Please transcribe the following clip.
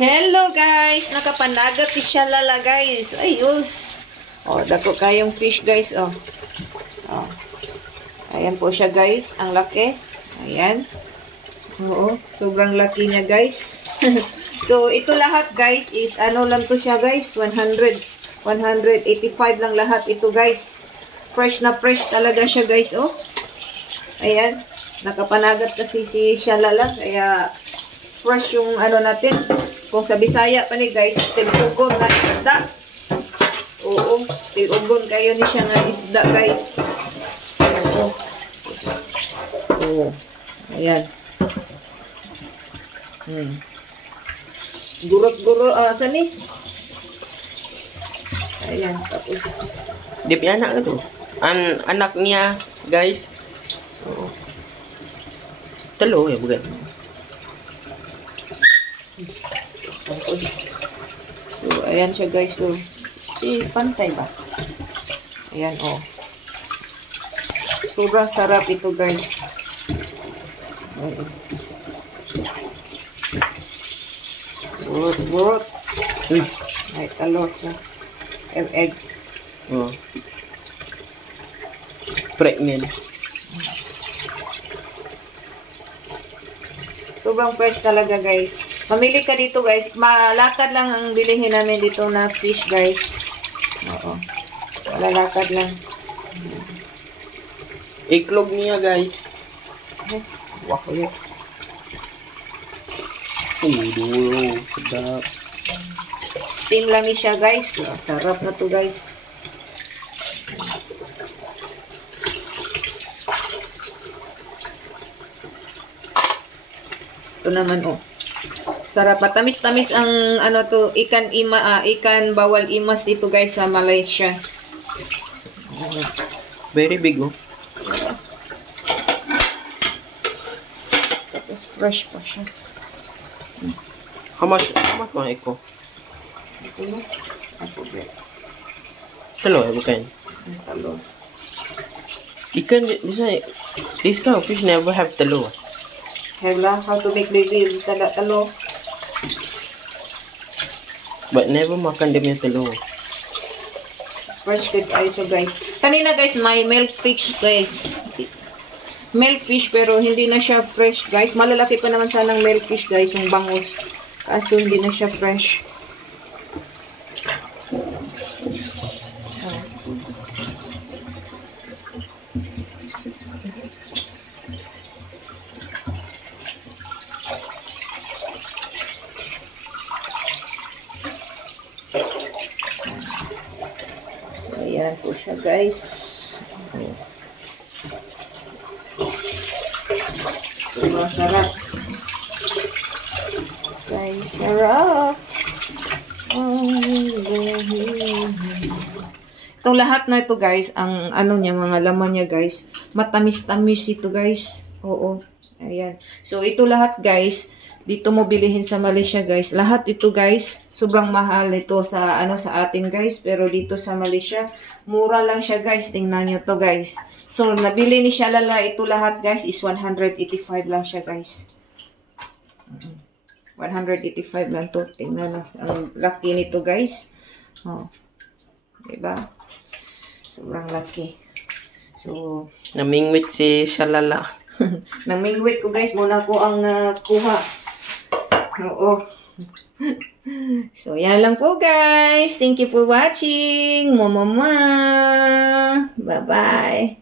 Hello guys, nakapanagat si Shalala guys. Ayos. Oh, dako kayong fish guys, oh. Oh. Ayan po siya guys, ang laki. Ayan. Oo, sobrang laki niya guys. So, ito lahat guys is ano lang to siya guys, 185 lang lahat ito guys. Fresh na fresh talaga siya guys, oh. Ayan, nakapanagat kasi si Shalala, kaya fresh yung ano natin. Kung sa Bisaya pa ni guys, tilugon na isda. Oo, tilugon kayo ni siya nga isda guys. Oo. Oo. Ayan. Gurot-gurot, saan ni? Ayan, tapos. Dia punya anak ke tu? Anak niya, guys. Oo. Telur ya bukan? So, ayan siya guys. So, pantay ba? Ayan, oh. Sobrang sarap ito guys. Ayan. Burot. Ay, talor na. Egg. Oh. Pregnant. Sobrang fresh talaga guys. Mamili ka dito guys. Malakad lang ang bilihin namin dito na fish guys. Oo. Malalakad lang. Iklog niya guys. Wah, yun. Dulu, sedap. Steam lang ni siya guys. Sarap na to guys. Ito naman oh. Sarap. Matamis-tamis ang ano to, ikan bawal imas dito guys sa Malaysia. Very big oh. Tapos fresh pa siya. How much one eko? Ito mo. Ako ba? Telur ya bukan? Talor. Ikan this kind of fish never have telur. Hela, how to make baby tada talor. But never makan dia punya telur. Fresh good ay so guys. Kanina guys, may milk fish guys. Milk fish pero hindi na siya fresh guys. Malalaki pa naman sanang milk fish guys, yung bangus. Kaso hindi na siya fresh. Ayan po siya guys. Sobrang sarap. Guys, sarap. Itong lahat na ito guys, ang ano niya, mga laman niya guys, matamis-tamis ito guys. Oo. Ayan. So ito lahat guys, dito mo bilihin sa Malaysia guys. Lahat ito guys, sobrang mahal ito sa ano sa atin guys, pero dito sa Malaysia, mura lang siya guys. Tingnan niyo to guys. So nabili ni Shalala ito lahat guys is 185 lang siya guys. 185 lang to. Tingnan na ang laki nito guys. Oh. Diba? Sobrang laki. So Namingwit si Shalala. namingwit ko guys, muna ko ang kuha. Oo. So, yan lang po guys. Thank you for watching. Mama. Bye-bye.